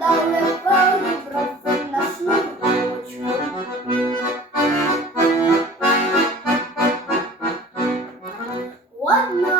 далеко Європи на слухочку. Одна